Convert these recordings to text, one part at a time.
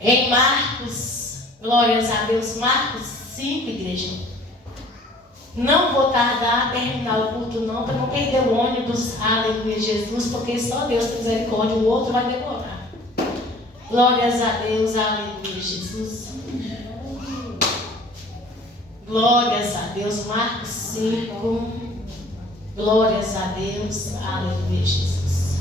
Em Marcos, glórias a Deus, Marcos 5, igreja. Não vou tardar a terminar o culto não, para não perder o ônibus, aleluia Jesus, porque só Deus tem misericórdia, o outro vai demorar. Glórias a Deus, aleluia Jesus. Glórias a Deus, Marcos 5, glórias a Deus, aleluia Jesus.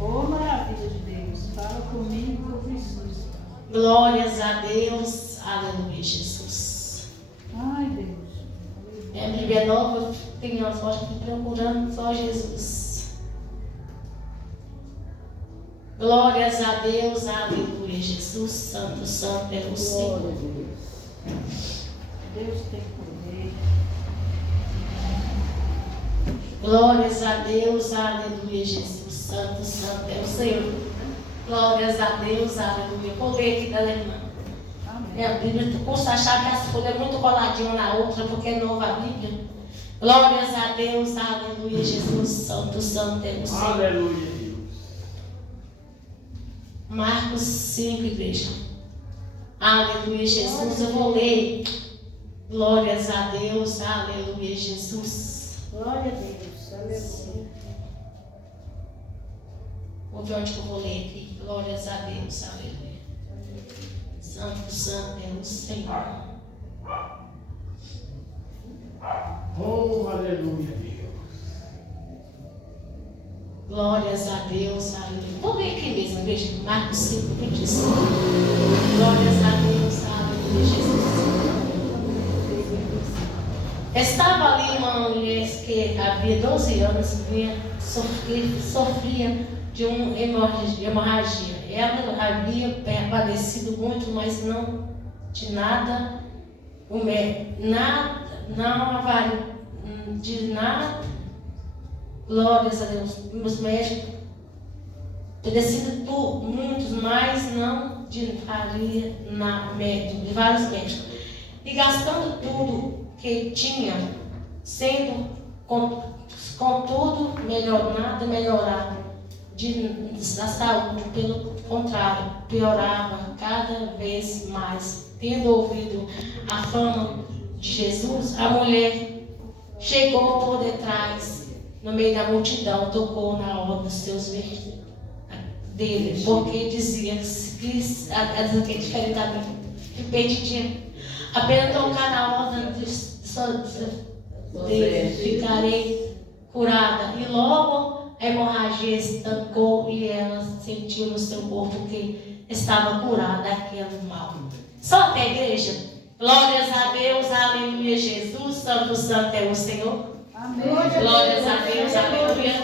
Oh, maravilha de Deus, fala comigo que eu preciso. Glórias a Deus, aleluia Jesus. Ai, Deus. Minha Bíblia é nova, tem as vozes aqui procurando só Jesus. Glórias a Deus, aleluia Jesus, santo, santo é o Senhor. Glória a Deus. Deus tem poder. Glórias a Deus, aleluia Jesus, santo, santo é o Senhor. Glórias a Deus, aleluia. Vou ler aqui da irmã. Amém. A Bíblia, custa achar que as folhas é muito coladinha na outra, porque é nova a Bíblia. Glórias a Deus, aleluia Jesus, santo, santo é o Senhor. Aleluia, Deus. Marcos 5, igreja. Aleluia Jesus, eu vou ler. Glórias a Deus, aleluia Jesus. Glória a Deus. Aleluia. Vou ver onde que eu vou ler aqui. Glórias a Deus, aleluia. Santo, santo é o Senhor. Oh, aleluia, Deus. Glórias a Deus, aleluia. Vou ler aqui mesmo, igreja. Marcos 5, 25. Glórias a Deus, aleluia Jesus. Estava ali uma mulher que havia 12 anos sofria de uma hemorragia. Ela havia padecido muito, mas não de nada, de nada. Glórias a Deus. Os médicos padecido por muitos, mas não de vários médicos. E gastando tudo que tinha, sendo contudo nada melhorava da saúde, pelo contrário, piorava cada vez mais. Tendo ouvido a fama de Jesus, a mulher chegou por detrás, no meio da multidão, tocou na orla dos seus vestidos dele, porque dizia que é diferente da minha, que pedia apenas tocar na orla dele, ficarei curada. E logo a hemorragia estancou e ela sentiu no seu corpo que estava curada daquele mal. Só até a igreja. Glórias a Deus, aleluia Jesus, santo, santo é o Senhor. Amém. Glórias a Deus, aleluia.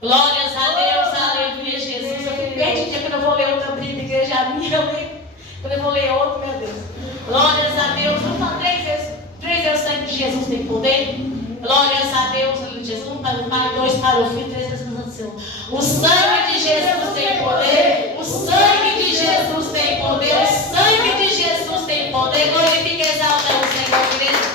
Glórias a Deus, aleluia Jesus. Eu fico perdida quando eu vou ler outra Bíblia, igreja minha, quando eu vou ler outro, meu Deus. Glórias a Deus. Vamos falar 3 vezes. 3 vezes o sangue de Jesus tem poder. Glórias a Deus, Jesus. 1 para o Pai, 2 para o Filho, 3 vezes para o Senhor. O sangue de Jesus tem poder. O sangue de Jesus tem poder. O sangue de Jesus tem poder. Glorifica e exalta o Senhor, igreja.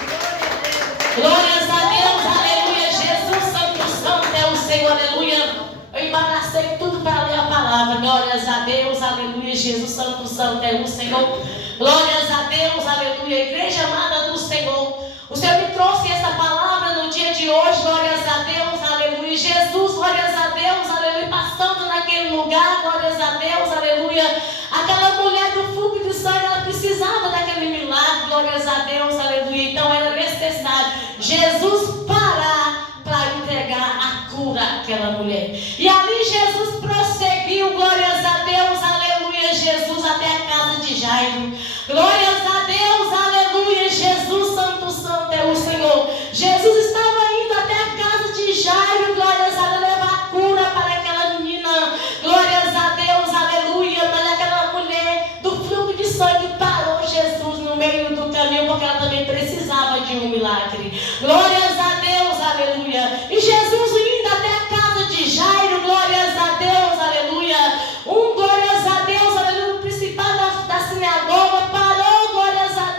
Glórias a Deus, aleluia. Jesus, santo, santo é o Senhor, aleluia. Eu embaracei tudo para ler a palavra. Glórias a Deus, aleluia. Jesus, santo, santo é o Senhor. Glórias a Deus, aleluia. Igreja amada do Senhor, o Senhor me trouxe essa palavra no dia de hoje. Glórias a Deus, aleluia. Jesus, glórias a Deus, aleluia. Passando naquele lugar, glórias a Deus, aleluia. Aquela mulher do fluxo de sangue, ela precisava daquele milagre. Glórias a Deus, aleluia. Então era necessário Jesus parar para entregar a cura àquela mulher. E ali Jesus prosseguiu, glórias a Deus, aleluia, Jesus, até a casa de Jairo. Glórias a Deus, aleluia, Jesus, santo, santo é o Senhor. Jesus estava indo até a casa de Jairo, glórias a Deus, levar cura para aquela menina. Glórias a Deus, aleluia, mas aquela mulher do fluxo de sangue parou Jesus no meio do caminho, porque ela também precisava de um milagre. Glórias a Deus, aleluia. E Jesus indo até a casa de Jairo, glórias a Deus, aleluia. Glórias a Deus, aleluia, o principal da sinagoga parou, glórias a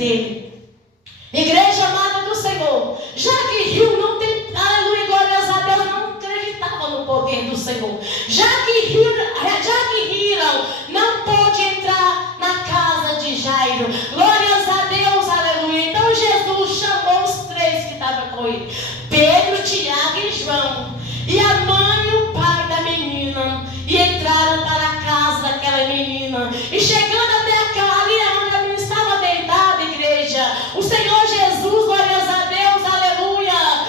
dele. Igreja amada do Senhor, já que Rio não tem, aleluia, glórias a Deus, não acreditava no poder do Senhor. Já que Hiro não pôde entrar na casa de Jairo, glórias a Deus, aleluia. Então Jesus chamou os três que estavam com ele, Pedro, Tiago e João, e a mãe e o pai da menina, e entraram para a casa daquela menina. E chegando até ali onde a menina estava deitada, igreja, o Senhor Jesus, glórias a Deus, aleluia,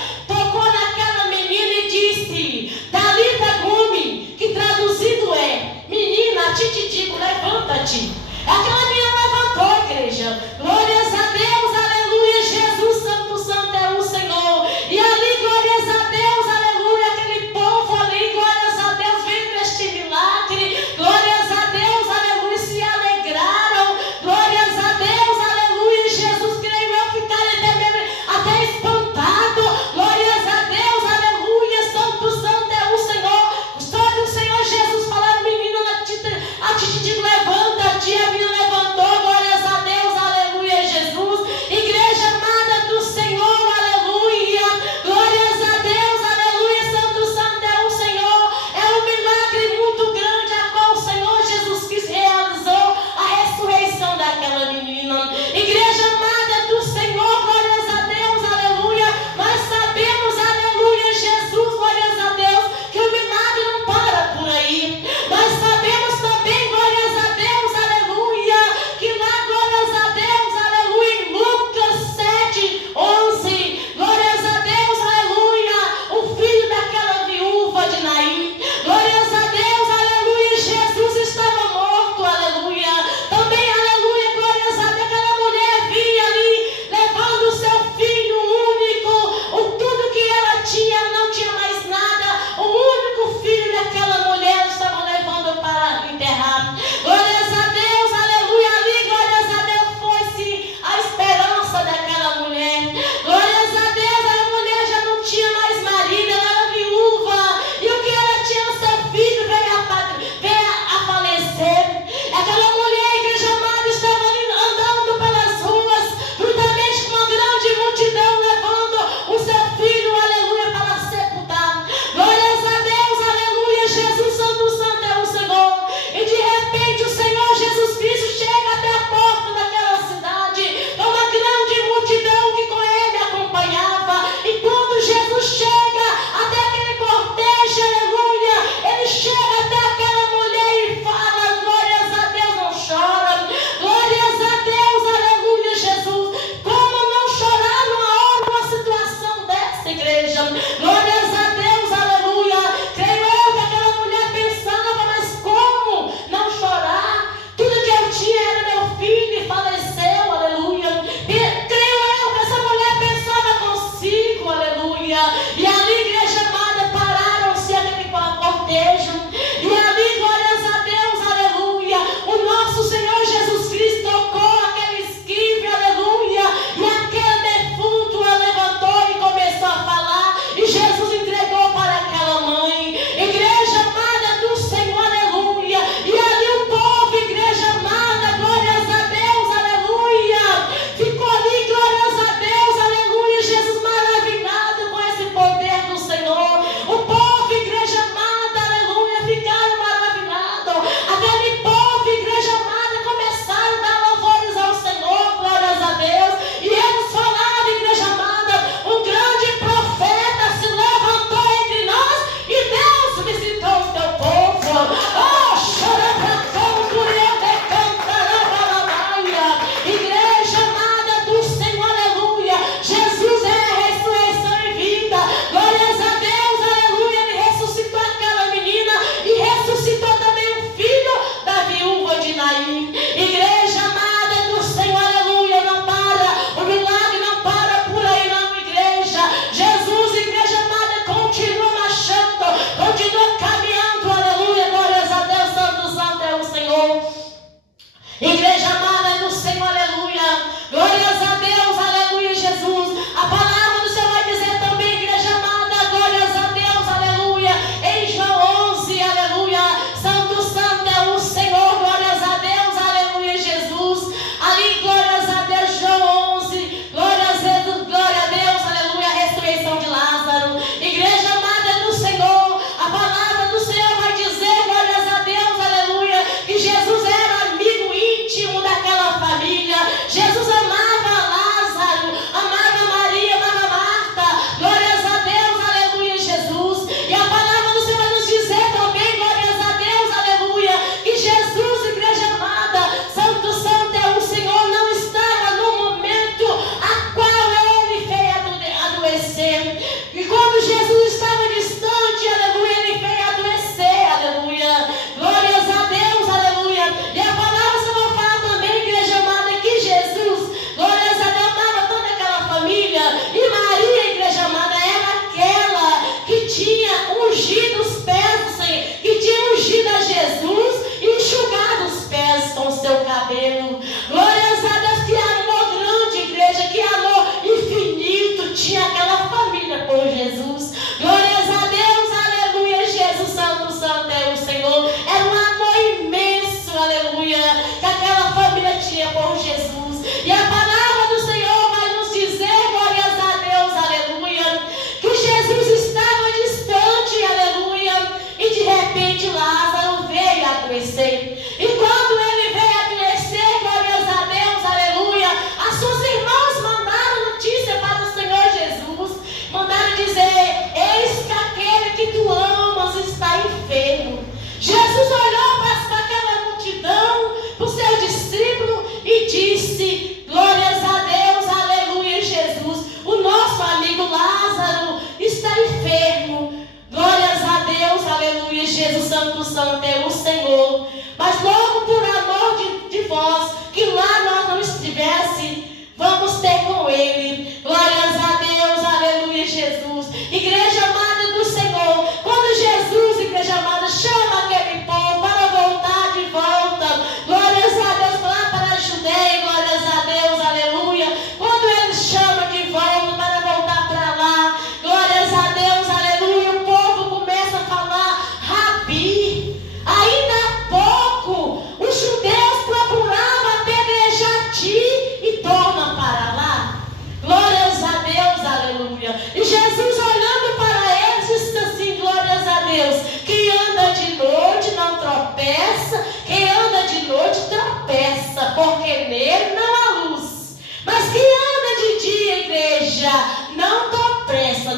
Santo é o Senhor. Mas logo por amor de vós, que lá nós não estivesse, vamos ter com Ele. Glórias a Deus, aleluia, Jesus. Igreja amada do Senhor, quando Jesus, igreja amada, chama aquele povo para voltar de volta, glórias a Deus, lá para a Judeia, glórias a Deus, aleluia. Quando Ele chama de volta para voltar para lá, glórias a Deus, aleluia, o povo começa a falar, Rabi. Ainda há pouco, os judeus procuravam apedrejar ti e torna para lá. Glórias a Deus, aleluia. E Jesus, olhando para eles, disse assim, glórias a Deus, quem anda de noite não tropeça, quem anda de noite tropeça, porque nele não há luz. Mas quem anda de dia, igreja, não tropeça,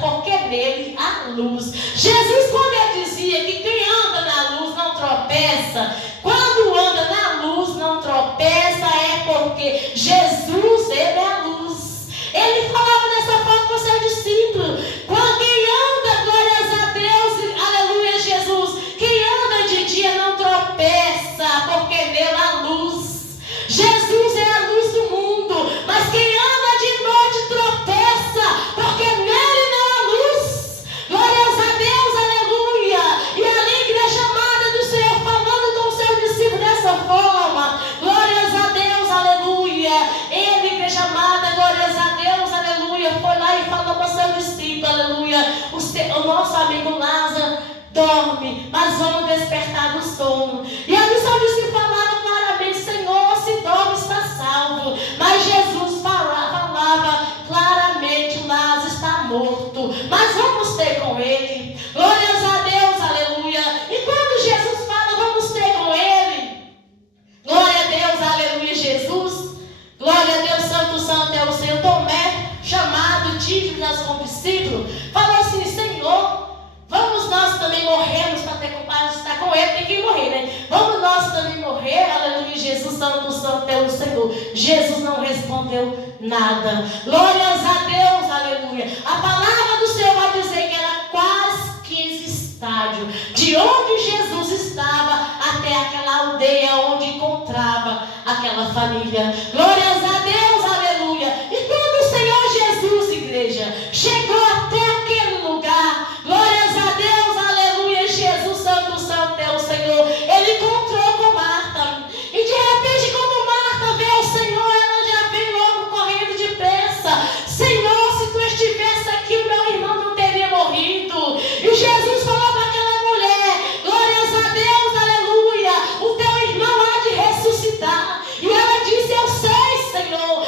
porque nele há luz. Jesus, quando ele dizia que quem anda na luz não tropeça, quando anda na luz não tropeça, é porque Jesus, ele é a luz. Ele falava dessa forma com o seu discípulo. Quando quem anda, glórias a Deus, aleluia, Jesus, quem anda de dia não tropeça, porque nele há luz. Jesus é a luz do mundo, mas quem anda de noite tropeça, porque nele não há luz. Glórias a Deus, aleluia. E ali, igreja amada do Senhor, falando com o seu discípulo dessa forma, glórias a Deus, aleluia. Ele, igreja amada, glórias a Deus, aleluia, foi lá e falou para o seu discípulo, aleluia, o nosso amigo Lázaro dorme, mas vamos despertar do sono. E ali seu discípulo falava claramente, Senhor, se dorme está salvo. Mas Jesus falava claramente, Lázaro está morto, mas vamos ter com ele. Glórias a Deus, aleluia. E quando Jesus fala, vamos ter com ele, glória a Deus, aleluia, Jesus, glória a Deus, santo é o Senhor. Tomé, chamado Dívidas como discípulo, falou assim, Senhor, vamos nós também morrermos para ter culpado de estar com ele, tem que morrer, né? Vamos nós também morrer, aleluia, Jesus, santo é o Senhor. Jesus não respondeu nada. Glórias a Deus, aleluia. A palavra do Senhor vai dizer que era quase 15 estádios, de onde Jesus estava até aquela aldeia onde encontrava aquela família. Glórias a Deus, aleluia. E quando o Senhor Jesus, igreja, chegou até aquele lugar, glórias a Deus, aleluia, Jesus, santo é o Senhor, ele encontrou com Marta. E de repente, quando Marta vê o Senhor, ela já vem logo correndo depressa. Senhor, se tu estivesse aqui, o meu irmão não teria morrido. E Jesus falou para aquela mulher, glórias a Deus, aleluia, o teu irmão há de ressuscitar. E ela disse, eu sei, Senhor,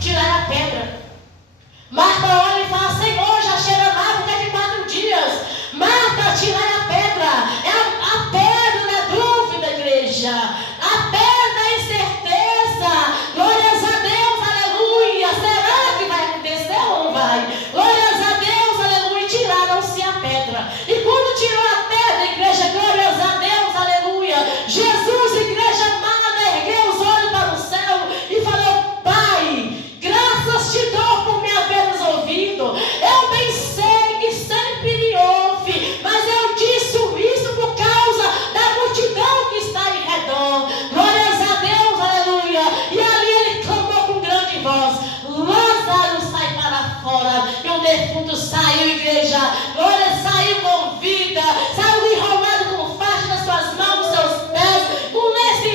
tirar a pedra. Marta olha e fala: Senhor, já cheira mal, porque é de 4 dias. Marta, tirar a pedra. É a pedra da dúvida, igreja. A pedra da incerteza. Glórias a Deus, aleluia. Será que vai acontecer ou não vai? Glórias a Deus, aleluia. Tiraram-se a pedra. E quando tirou a pedra, igreja, glórias a Deus, aleluia. Jesus, igreja amada, ergueu os olhos para o céu e falou: Pai, graças te dou por me haver nos ouvido. Eu bem sei que sempre me ouve, mas eu disse isso por causa da multidão que está em redor. Glórias a Deus, aleluia. E ali ele clamou com grande voz: Lázaro, sai para fora. E o defunto saiu, igreja. Glória, saiu com vida, saiu enrolado com faixa nas suas mãos, nos seus pés, com lenço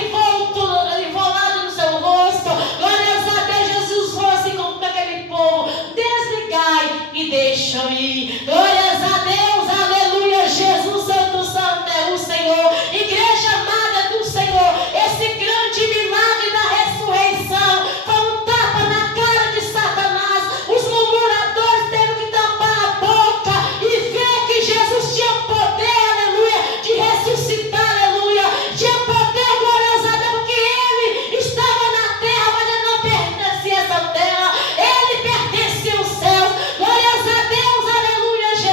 enrolado no seu rosto. Glórias a Deus. Jesus falou assim com aquele povo: desligai e deixa-o ir. Glórias a Deus, aleluia. Jesus Santo, Santo é o Senhor. Igreja amada do Senhor, esse grande milagre da ressurreição foi um tapa na cara de Satanás. Os murmuradores teve que tampar a boca e ver que Jesus tinha poder, aleluia, de ressuscitar, aleluia. Tinha poder, glórias a Deus, porque ele estava na terra, mas ele não pertencia a essa terra. Ele pertencia aos céus. Glórias a Deus, aleluia, Jesus.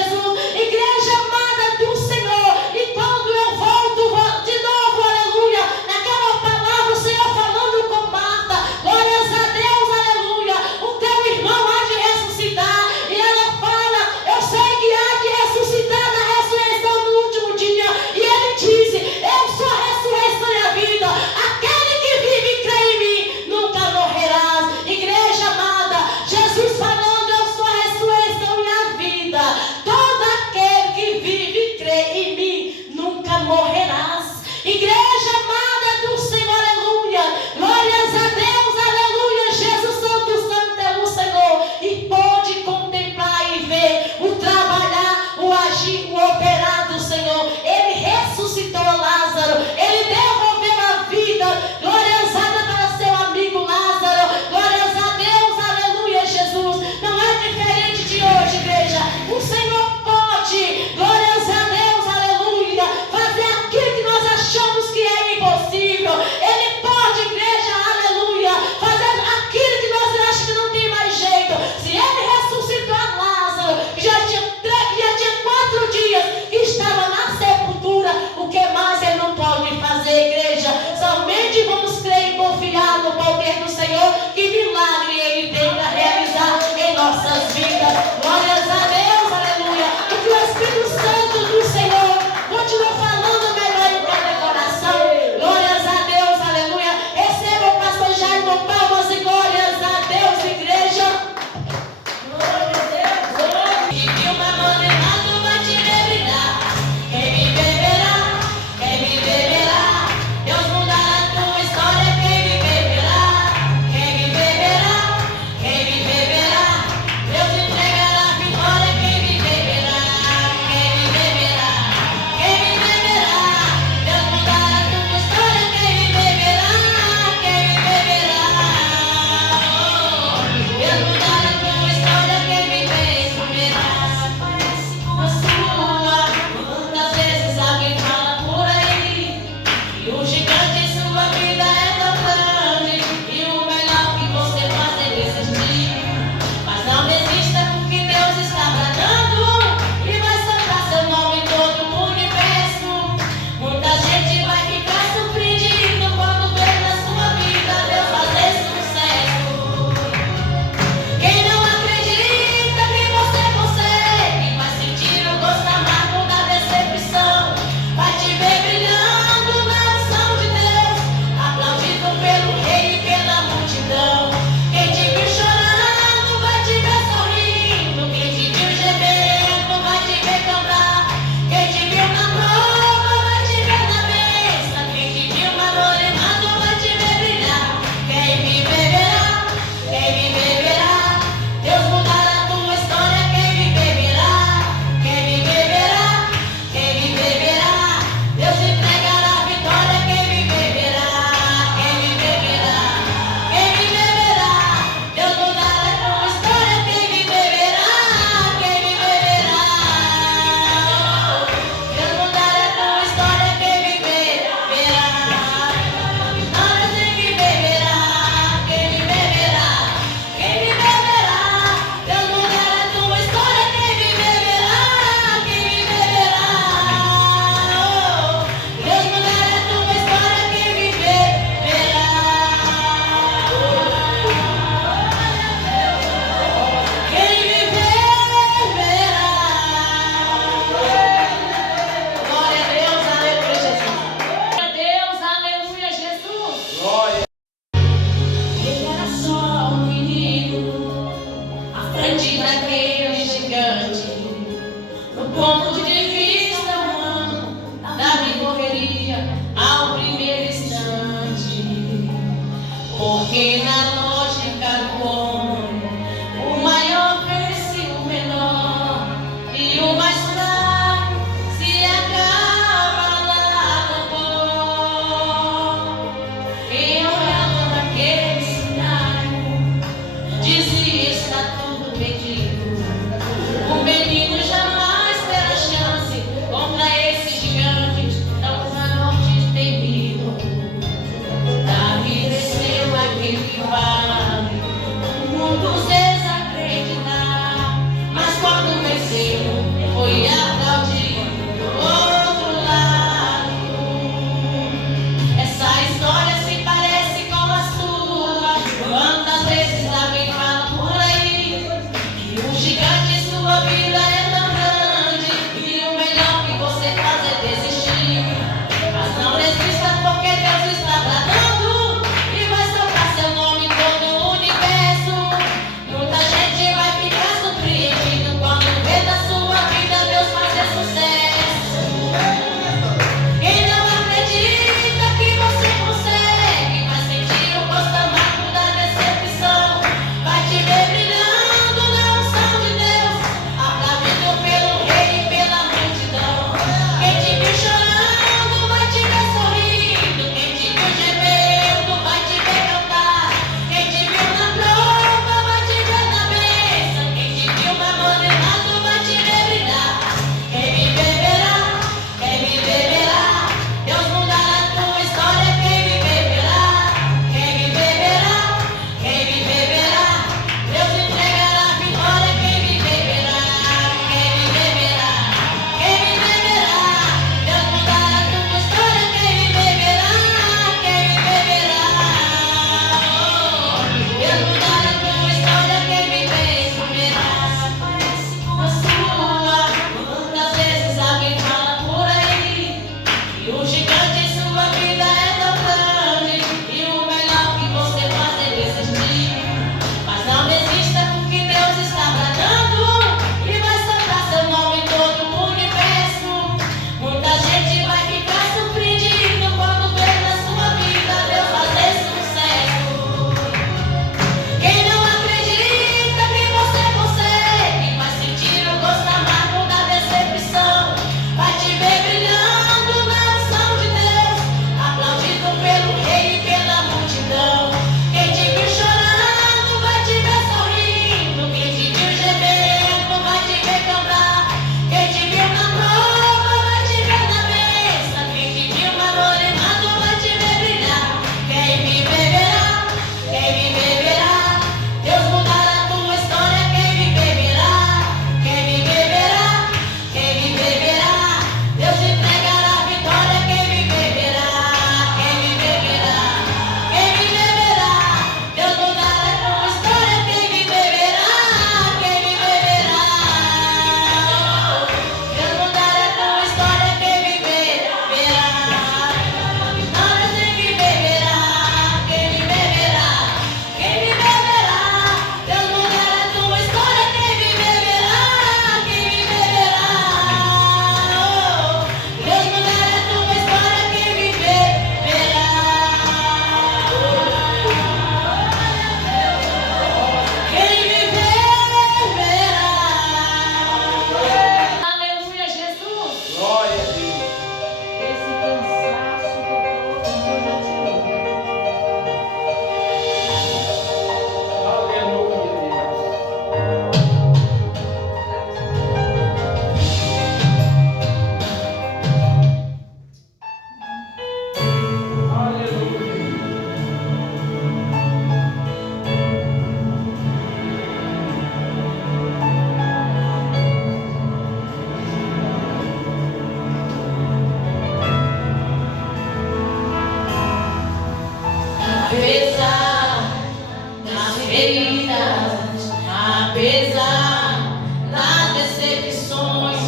feridas, apesar das decepções,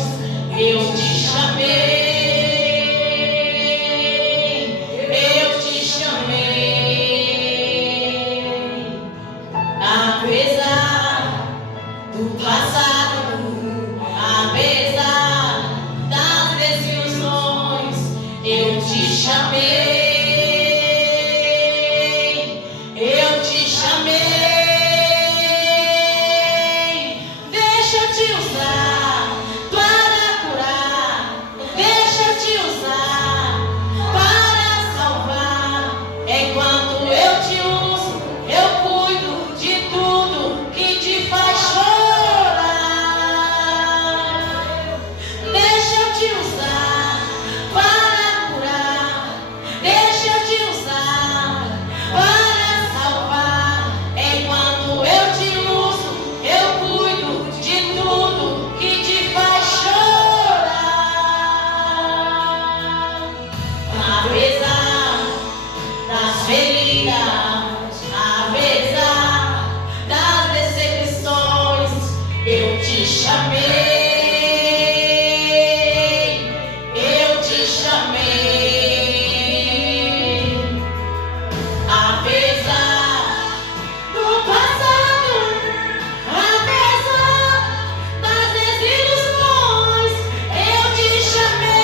eu te chamei. Eu te chamei. Apesar do passado, apesar das desilusões, eu te chamei. Eu te chamei. Deixa eu te usar para curar. Deixa eu te usar para salvar. Enquanto eu te uso, eu cuido de tudo que te faz chorar. Deixa eu te usar para curar. Deixa eu te usar para salvar. Enquanto eu te uso, eu cuido de tudo que te faz chorar. Apesar das feridas, apesar das decepções, eu te chamei. Eu te chamei. Apesar do passado, apesar das desilusões, eu te chamei.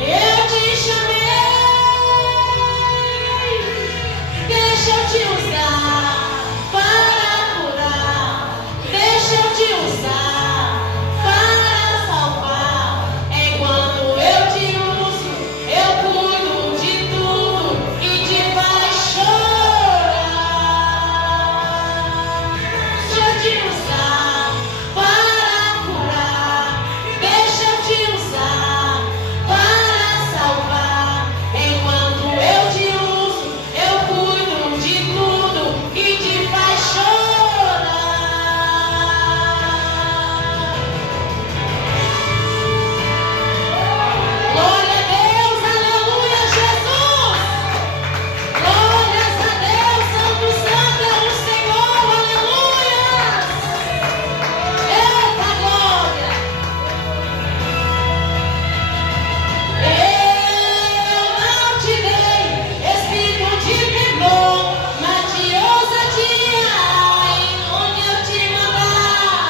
Eu te chamei. Deixa eu te usar para curar. Deixa eu te usar para salvar. Enquanto eu te uso, eu cuido de tudo que te faz chorar. Deixa eu te usar para curar. Deixa eu te usar para salvar. Enquanto eu te uso, eu cuido de tudo que te faz chorar. Glória a Deus, aleluia, Jesus. Glórias a Deus, Santo, Santo é o Senhor, aleluia. Eita glória. Eu não te dei espírito de temor, mas de ousadia. E onde eu te mandar,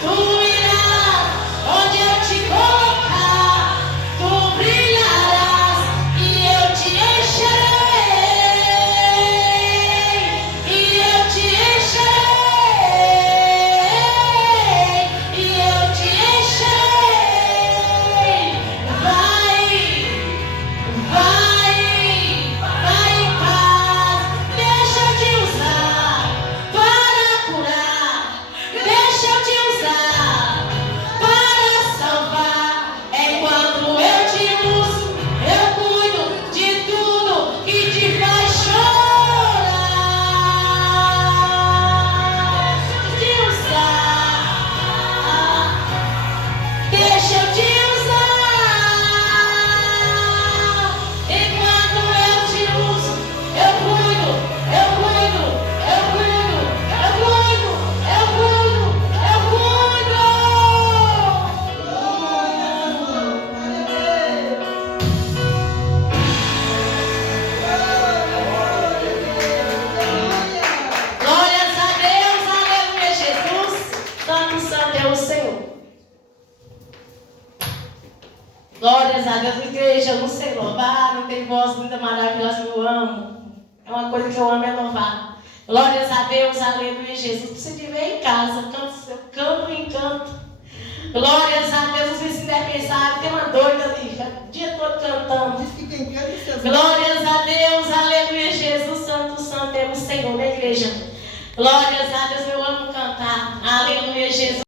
tu irás. Onde eu te colocar, tu brilharás. E eu te encherei. E eu te encherei. E eu te encherei. Vai em paz. Deixa eu te usar para curar. Deixa eu te usar para salvar. Enquanto eu te uso, eu cuido de tudo que te faz chorar. Te usar. Deixa eu te usar. Enquanto eu te uso, eu cuido, eu cuido, eu cuido, eu cuido, eu cuido, eu cuido. Glórias a Deus, aleluia, Jesus. Santo, Santo é o Senhor. Glórias a Deus, igreja, eu não sei louvar, não tem voz linda, maravilhosa, eu amo. É uma coisa que eu amo, é louvar. Glórias a Deus, aleluia, Jesus. Se você estiver em casa, canto e encanto. Glórias a Deus, vocês se der pensar, tem uma doida ali, fica o dia todo cantando. Diz que quem quer que seja. Glórias a Deus, aleluia, Jesus, Santo, Santo é o Senhor da igreja. Glórias a Deus, eu amo cantar, aleluia, Jesus.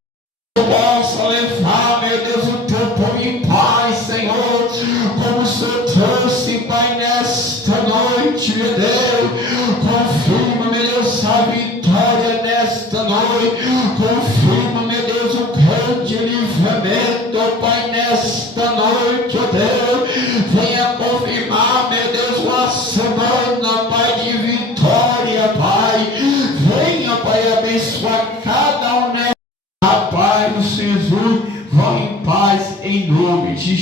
Possa levar, meu Deus, o teu povo em paz, Senhor, como o Senhor trouxe, Pai, nesta noite, meu Deus. Confirma, meu Deus, a vitória nesta noite. Confirma, meu Deus, o grande livramento, Pai, nesta noite, ó Deus. Venha confirmar, meu Deus, uma semana, Pai, de vitória. abençoar cada um nessa paz do Senhor. Vão em paz em nome de Jesus.